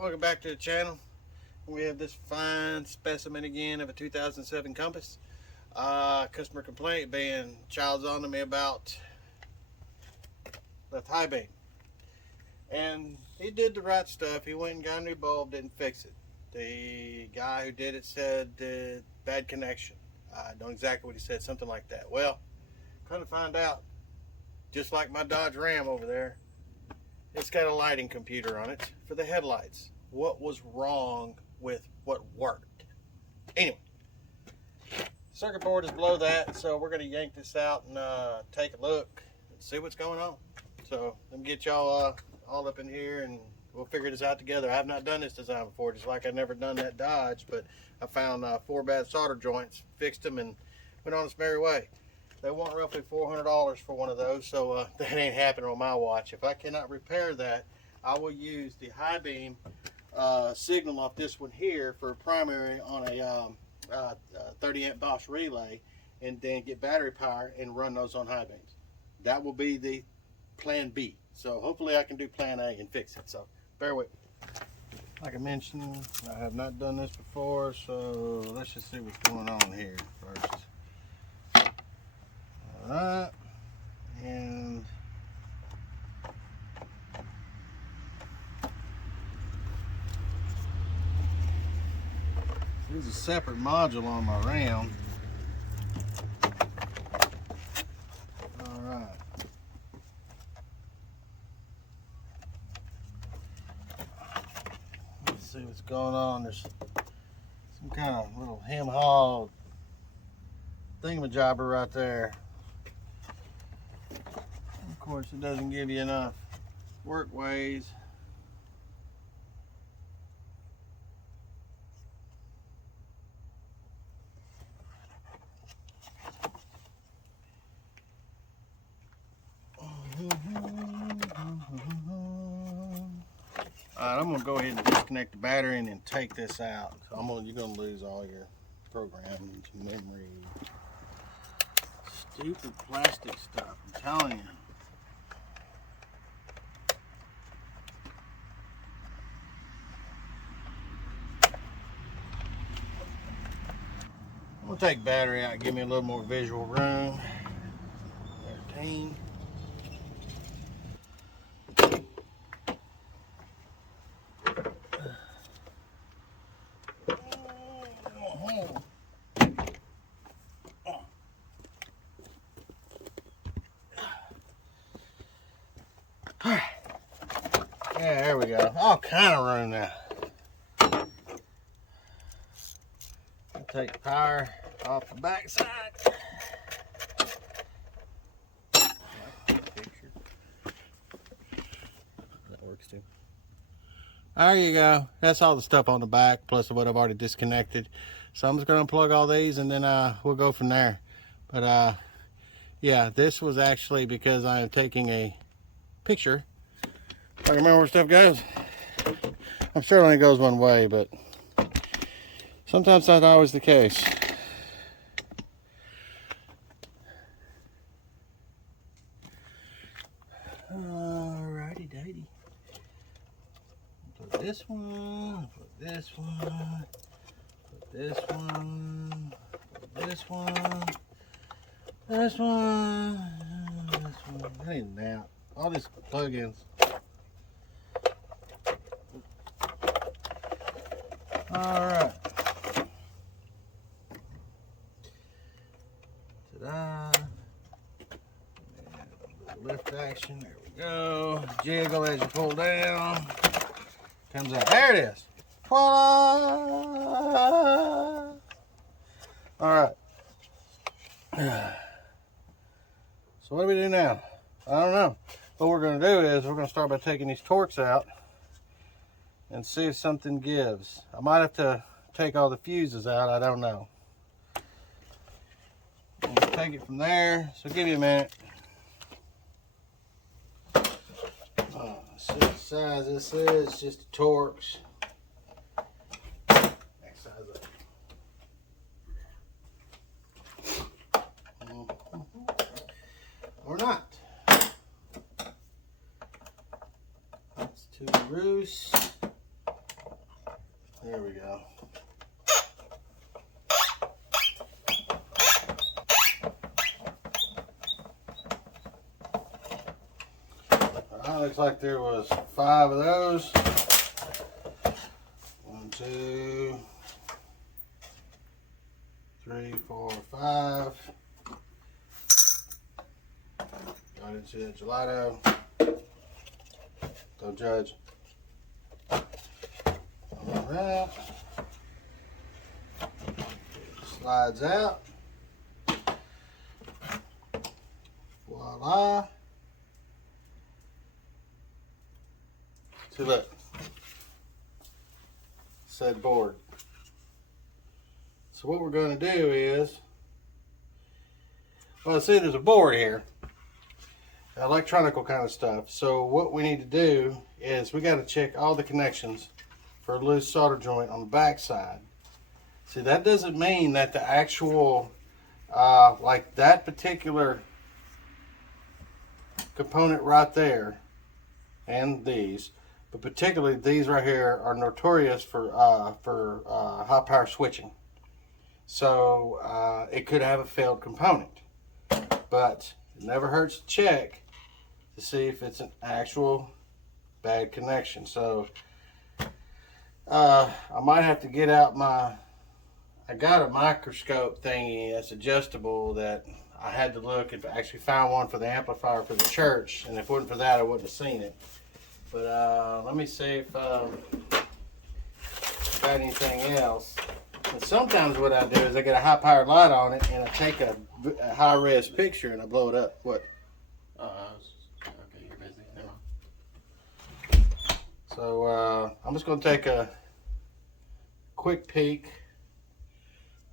Welcome back to the channel. We have this fine specimen again of a 2007 Compass. Customer complaint being child's on to me about left high beam. And he did the right stuff. He went and got a new bulb, didn't fix it. The guy who did it said bad connection. I don't know exactly what he said, something like that. Well, kind of find out, just like my Dodge Ram over there, it's got a lighting computer on it for the headlights. What was wrong with what worked? Anyway, circuit board is below that, so we're going to yank this out and take a look and see what's going on. So let me get y'all all up in here and we'll figure this out together. I have not done this design before, just like I've never done that Dodge, but I found 4 bad solder joints, fixed them, and went on its merry way. They want roughly $400 for one of those, so that ain't happening on my watch. If I cannot repair that, I will use the high beam signal off this one here for a primary on a 30 amp Bosch relay, and then get battery power and run those on high beams. That will be the plan B. So hopefully I can do plan A and fix it. So bear with me. Like I mentioned, I have not done this before, so let's just see what's going on here first. Alright, and there's a separate module on my Ram. Alright. Let's see what's going on. There's some kind of little hem haul thingamajobber right there. Of course, it doesn't give you enough work ways. Alright, I'm gonna go ahead and disconnect the battery and then take this out. You're gonna lose all your programs, memory. Stupid plastic stuff, I'm telling you. I'm gonna take battery out, give me a little more visual room. 13. Yeah, there we go. All kind of room now. I'll take the power off the back side. That works too. There you go. That's all the stuff on the back, plus what I've already disconnected. So I'm just going to unplug all these and then we'll go from there. But yeah, this was actually because I am taking a picture. I remember where stuff goes. I'm sure it only goes one way, but sometimes that's not always the case. Alrighty dighty. Put this one, put this one, put this one, put this one, this one, this one. I need a nap. All these plugins. Alright. Ta-da. Lift action. There we go. Jiggle as you pull down. Comes out. There it is. Voila! Alright. So what do we do now? I don't know. What we're going to do is we're going to start by taking these Torx out and see if something gives. I might have to take all the fuses out. I don't know. We'll take it from there. So give me a minute. See what size this is. Just a Torx. Next size up. Or not. That's too loose. There we go. Looks like there was 5 of those. 1, 2, 3, 4, 5. I didn't see that gelato. Don't judge. Alright. Slides out. Voila. See, look. Said board. So what we're going to do is, well, see, there's a board here. Electronical kind of stuff. So what we need to do is we got to check all the connections for a loose solder joint on the back side. See, that doesn't mean that the actual like that particular component right there and these, but particularly these right here, are notorious for high power switching. So it could have a failed component, but it never hurts to check to see if it's an actual bad connection. So I might have to get out I got a microscope thingy that's adjustable that I had to look and actually found one for the amplifier for the church, and if it wasn't for that I wouldn't have seen it. But let me see if got anything else. And sometimes what I do is I get a high powered light on it and I take a high res picture and I blow it up. What? Okay, you're busy. Never mind. So I'm just going to take a quick peek.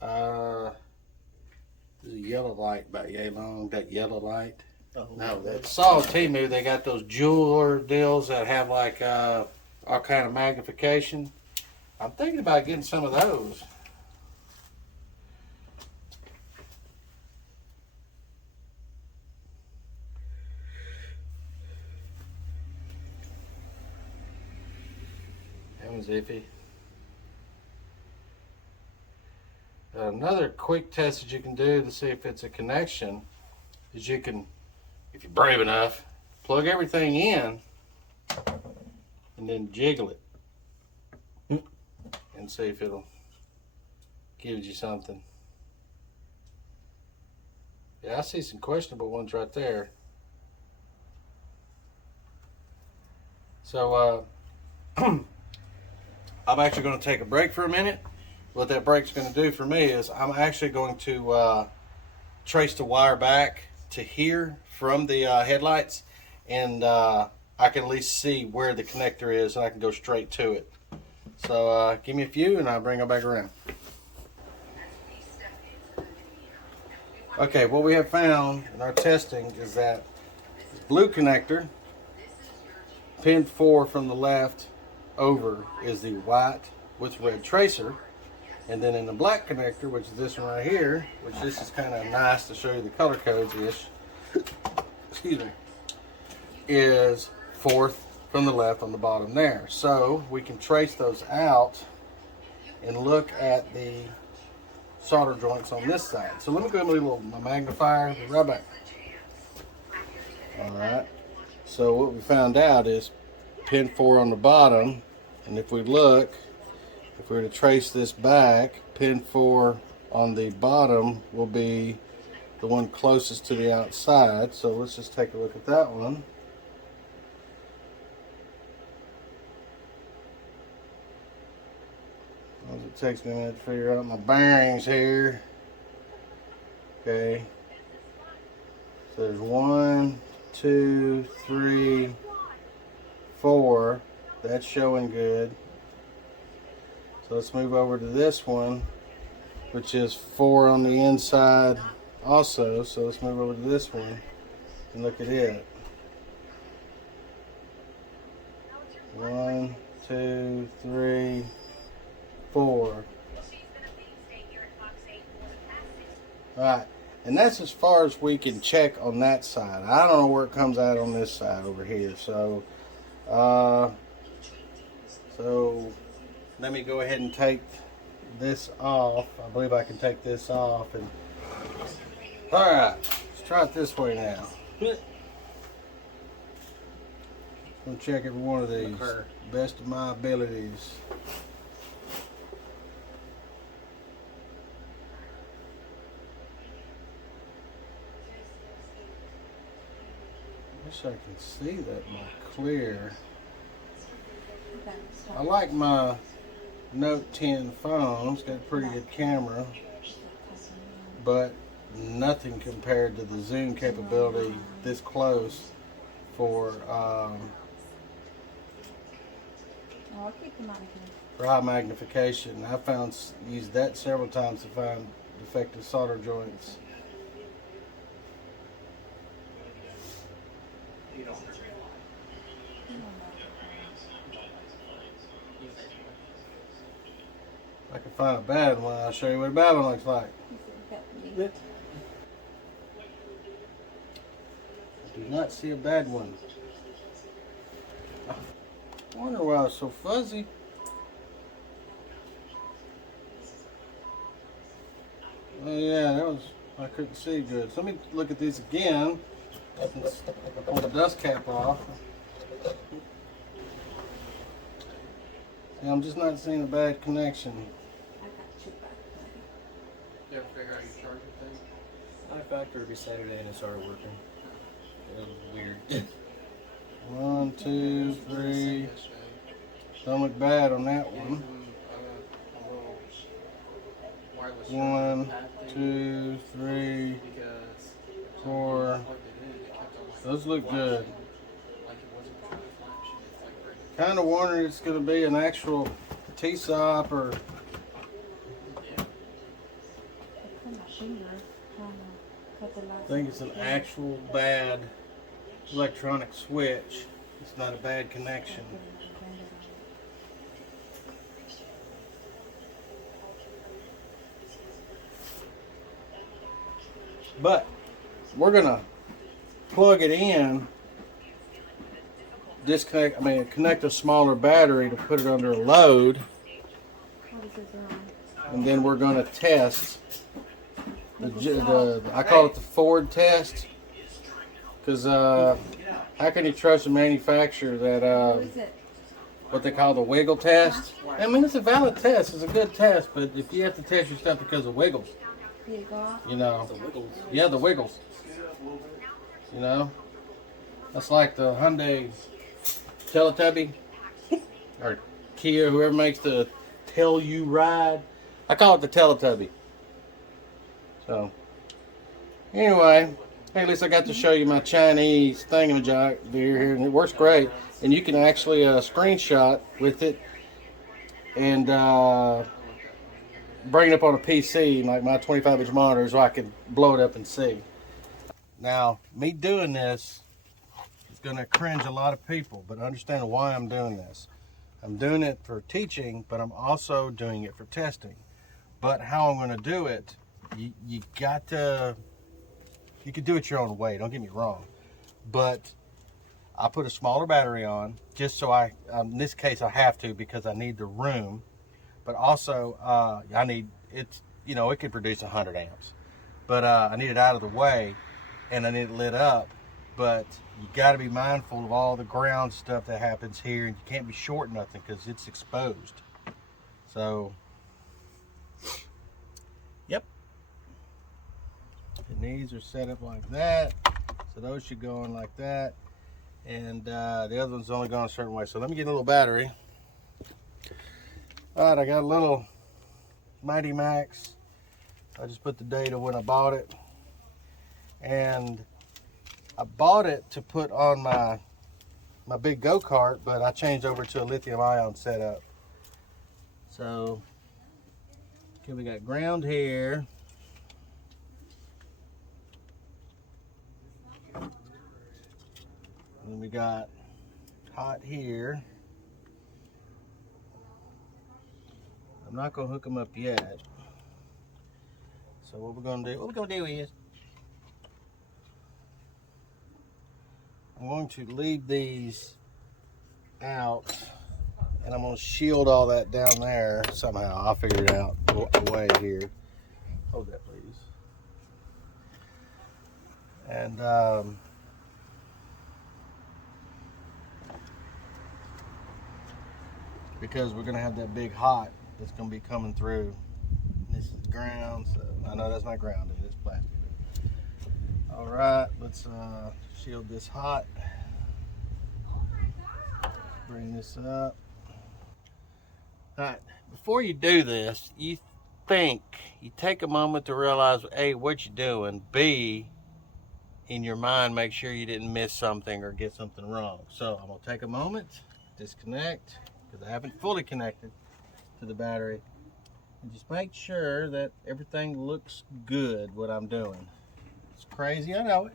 There's a yellow light about yay long. That yellow light. Oh, No, that saw Temu. They got those jeweler deals that have like all kind of magnification. I'm thinking about getting some of those. That one's iffy. Another quick test that you can do to see if it's a connection is you can, if you're brave enough, plug everything in and then jiggle it and see if it'll give you something. Yeah, I see some questionable ones right there. So I'm actually going to take a break for a minute. What that break's going to do for me is I'm actually going to trace the wire back to here from the headlights, and I can at least see where the connector is and I can go straight to it. So give me a few and I'll bring it back around. Okay, what we have found in our testing is that this blue connector, pin 4 from the left over, is the white with red tracer. And then in the black connector, which is this one right here, which this is kind of nice to show you the color codes-ish, excuse me, is 4th from the left on the bottom there. So we can trace those out and look at the solder joints on this side. So let me go ahead and leave my magnifier. Be right back. Alright, so what we found out is pin 4 on the bottom, and if we look, if we were to trace this back, pin 4 on the bottom will be the one closest to the outside. So let's just take a look at that one. It takes me a minute to figure out my bearings here. Okay. So there's 1, 2, 3, 4. That's showing good. So let's move over to this one, which is 4 on the inside also. So let's move over to this one and look at it. 1, 2, 3, 4. Alright, and that's as far as we can check on that side. I don't know where it comes out on this side over here. So let me go ahead and take this off. I believe I can take this off. And all right, let's try it this way now. I'm gonna check every one of these. Best of my abilities. Wish I could see that more clear. I like my Note 10 phone. It's got a pretty good camera, but nothing compared to the zoom capability this close for high magnification. I found used that several times to find defective solder joints. If I can find a bad one, I'll show you what a bad one looks like. I do not see a bad one. I wonder why it's so fuzzy. Oh yeah, that was, I couldn't see good. So let me look at these again. Pull the dust cap off. See, I'm just not seeing a bad connection. You ever figure out your charger thing? I factored every Saturday and it started working. It was weird. 1, 2, 3. Don't look bad on that one. 1, 2, 3, 4. Those look good. Kind of wondering if it's going to be an actual T-SOP or I think it's an actual bad electronic switch. It's not a bad connection. But we're gonna plug it in, connect a smaller battery to put it under a load, and then we're gonna test I call it the Ford test, because how can you trust a manufacturer that what they call the wiggle test? I mean, it's a valid test, it's a good test, but if you have to test your stuff because of wiggles, you know, yeah, the wiggles, you know, that's like the Hyundai Teletubby or Kia, whoever makes the Telluride. I call it the Teletubby. So, anyway, hey, at least I got to show you my Chinese thingamajig here, and it works great. And you can actually screenshot with it and bring it up on a PC, like my 25-inch monitor, so I can blow it up and see. Now, me doing this is going to cringe a lot of people, but understand why I'm doing this. I'm doing it for teaching, but I'm also doing it for testing. But how I'm going to do it, you got to, you can do it your own way, don't get me wrong, but I put a smaller battery on just so in this case I have to because I need the room, but also I need it, you know, it could produce 100 amps, but I need it out of the way and I need it lit up. But you got to be mindful of all the ground stuff that happens here, and you can't be short nothing because it's exposed. So yep, the knees are set up like that, so those should go on like that, and the other one's only going a certain way. So let me get a little battery. All right, I got a little Mighty Max. I just put the date of when I bought it, and I bought it to put on my big go-kart, but I changed over to a lithium-ion setup. So okay, we got ground here. And we got hot here. I'm not gonna hook them up yet. So what we're gonna do is I'm going to leave these out And I'm going to shield all that down there somehow. I'll figure it out away here. Hold that, please. And because we're going to have that big hot that's going to be coming through. This is ground, so I know that's not grounded, it's plastic. All right, let's shield this hot. Bring this up. All right, before you do this, you take a moment to realize, A, what you're doing, B, in your mind, make sure you didn't miss something or get something wrong. So I'm gonna take a moment, disconnect, because I haven't fully connected to the battery, and just make sure that everything looks good, what I'm doing. It's crazy, I know it.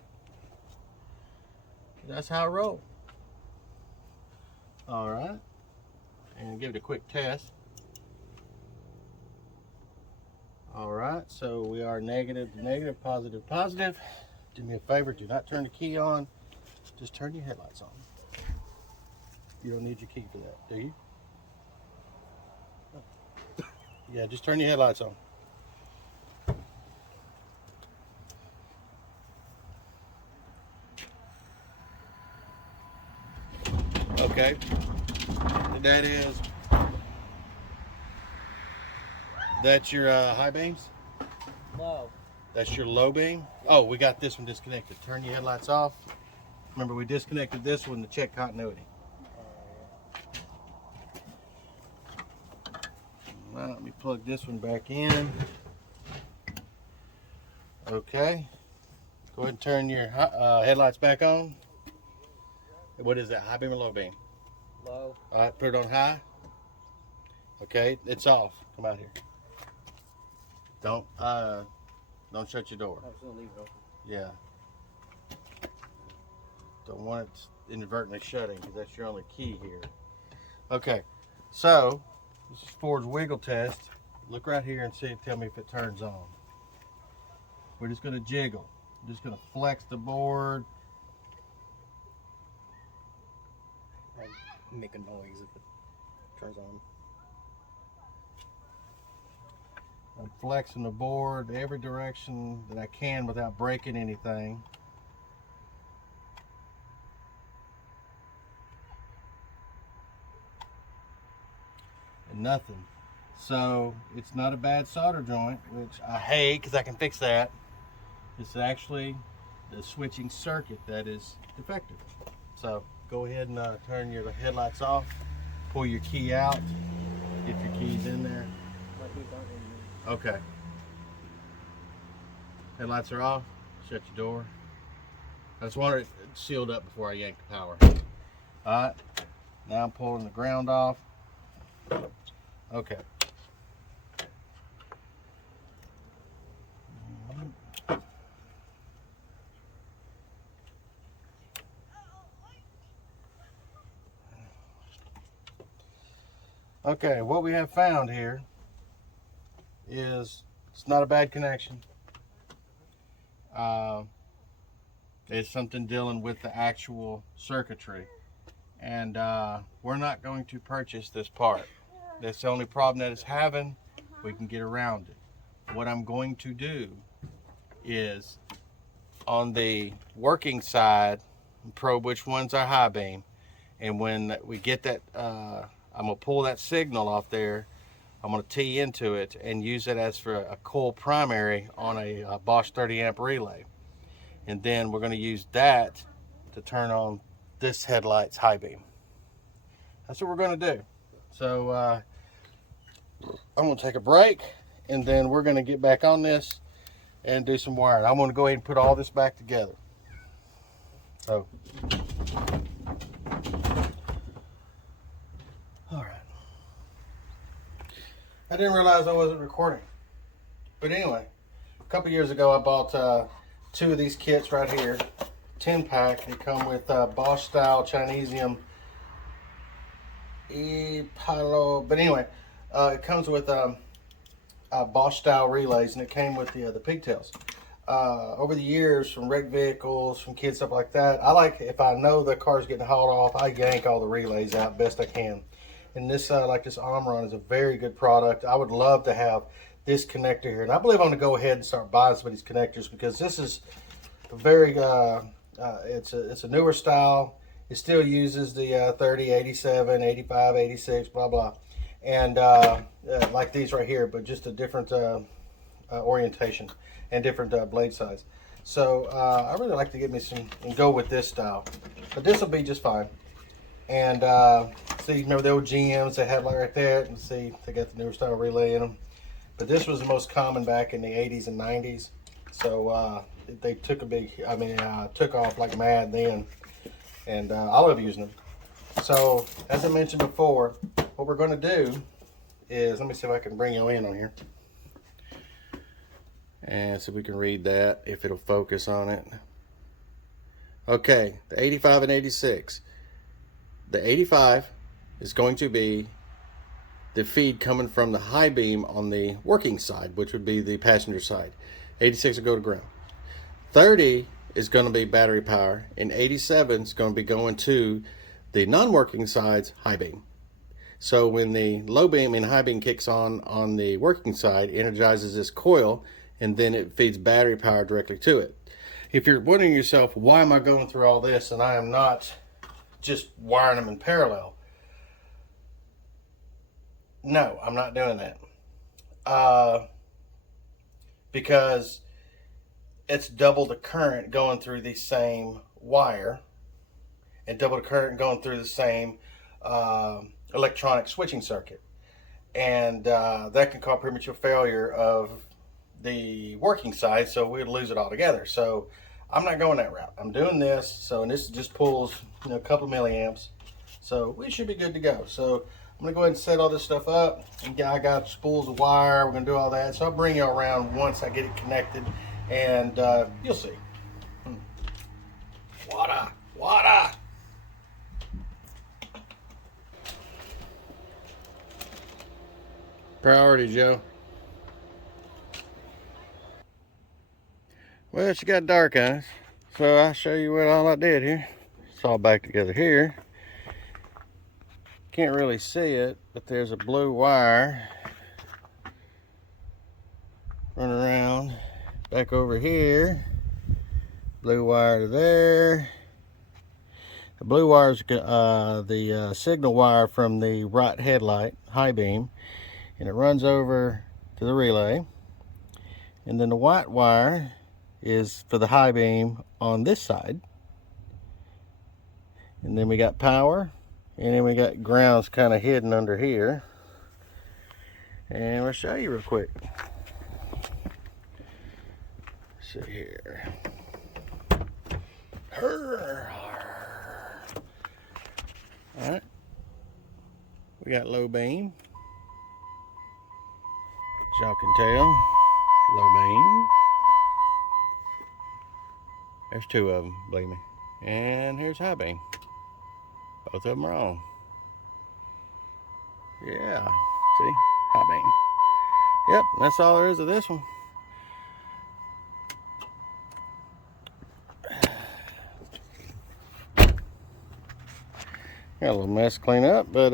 That's how I roll. All right, and give it a quick test. All right, so we are negative to negative, positive, positive. Do me a favor, do not turn the key on. Just turn your headlights on. You don't need your key for that, do you? Yeah, just turn your headlights on. Okay, that is, that's your high beams? Low. That's your low beam? Oh, we got this one disconnected. Turn your headlights off. Remember, we disconnected this one to check continuity. Now, let me plug this one back in. Okay. Go ahead and turn your headlights back on. What is that, high beam or low beam? Low. All right, put it on high. Okay, it's off. Come out here. Don't shut your door. I was gonna leave it open. Yeah. Don't want it inadvertently shutting because that's your only key here. Okay, so this is Ford's wiggle test. Look right here and see. Tell me if it turns on. We're just going to jiggle. I'm just going to flex the board. Make a noise if it turns on. I'm flexing the board every direction that I can without breaking anything. And nothing. So it's not a bad solder joint, which I hate because I can fix that. It's actually the switching circuit that is defective. So go ahead and turn your headlights off. Pull your key out. Get your keys in there. Okay. Headlights are off. Shut your door. I just wanted it sealed up before I yank the power. Alright. Now I'm pulling the ground off. Okay. Okay, what we have found here is it's not a bad connection. It's something dealing with the actual circuitry, and we're not going to purchase this part. That's the only problem that it's having. We can get around it. What I'm going to do is on the working side, probe which one's our high beam, and when we get that, I'm gonna pull that signal off there. I'm going to tee into it and use it as for a coil primary on a Bosch 30 amp relay. And then we're going to use that to turn on this headlight's high beam. That's what we're going to do. So I'm going to take a break, and then we're going to get back on this and do some wiring. I'm going to go ahead and put all this back together. So, all right. I didn't realize I wasn't recording. But anyway, a couple years ago I bought 2 of these kits right here. 10-pack. They come with Bosch style Chinesium E-Palo. But anyway, it comes with Bosch style relays, and it came with the pigtails. Over the years, from wrecked vehicles, from kids, stuff like that, I like, if I know the car's getting hauled off, I yank all the relays out best I can. And this, like this Omron, is a very good product. I would love to have this connector here, and I believe I'm going to go ahead and start buying some of these connectors because this is a very, it's a newer style. It still uses the 30, 87, 85, 86, blah blah, and like these right here, but just a different orientation and different blade size. So I really like to get me some and go with this style, but this will be just fine. And see, remember the old GMs, that Headlight right there, and see they got the newer style relay in them. But this was the most common back in the 80s and 90s. So they took a big, took off like mad then. And I love using them. So as I mentioned before, what we're going to do is, let me see if I can bring you in on here. And so we can read that, if it'll focus on it. Okay, the 85 and 86. The 85 is going to be the feed coming from the high beam on the working side, which would be the passenger side. 86 will go to ground. 30 is going to be battery power, and 87 is going to be going to the non-working side's high beam. So when the low beam and high beam kicks on the working side, it energizes this coil, and then it feeds battery power directly to it. If you're wondering yourself, why am I going through all this and I am not just wiring them in parallel? No, I'm not doing that. Because it's double the current going through the same wire and double the current going through the same electronic switching circuit. And that can cause premature failure of the working side, so we'd lose it altogether. So I'm not going that route. I'm doing this, so, and this just pulls, you know, a couple of milliamps. So we should be good to go. So I'm gonna go ahead and set all this spools up. And I got spools of wire. We're gonna do all that. So I'll bring you around once I get it connected, and you'll see. Water, water. Priority, Joe. Well, she got dark eyes, so I'll show you what all I did here. It's all back together here. Can't really see it, but there's a blue wire run around back over here. Blue wire to there. The blue wire is the signal wire from the right headlight, high beam, and it runs over to the relay. And then the white wire is for the high beam on this side. And then we got power, and then we got grounds kind of hidden under here. And we'll show you real quick. Let's see here. Alright. We got low beam. As y'all can tell, low beam. There's two of them, believe me. And here's high beam. Both of them are on. Yeah, see? High beam. Yep, that's all there is of this one. Got a little mess to clean up, but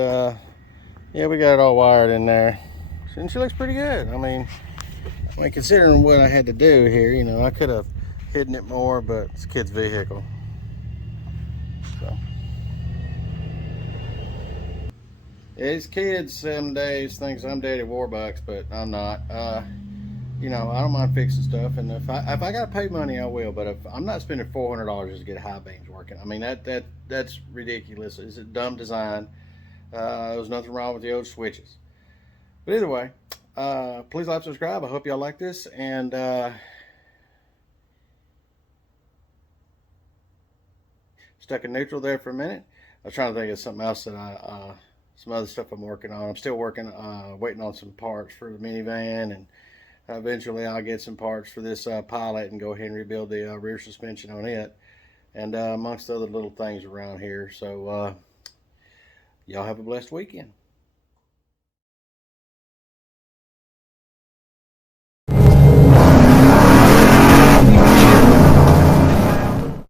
yeah, we got it all wired in there. And she looks pretty good. I mean, considering what I had to do here, you know, I could have hidden it more, but it's a kid's vehicle. So. Yeah, these kids some days thinks I'm Daddy Warbucks, but I'm not. You know, I don't mind fixing stuff, and if I gotta pay money, I will. But if I'm not spending $400 just to get high beams working, I mean that's ridiculous. It's a dumb design. There's nothing wrong with the old switches. But either way, please like, subscribe. I hope y'all like this, and stuck in neutral there for a minute. I was trying to think of something else that some other stuff I'm working on. I'm still working, waiting on some parts for the minivan, and eventually I'll get some parts for this Pilot and go ahead and rebuild the rear suspension on it, and amongst other little things around here. So y'all have a blessed weekend.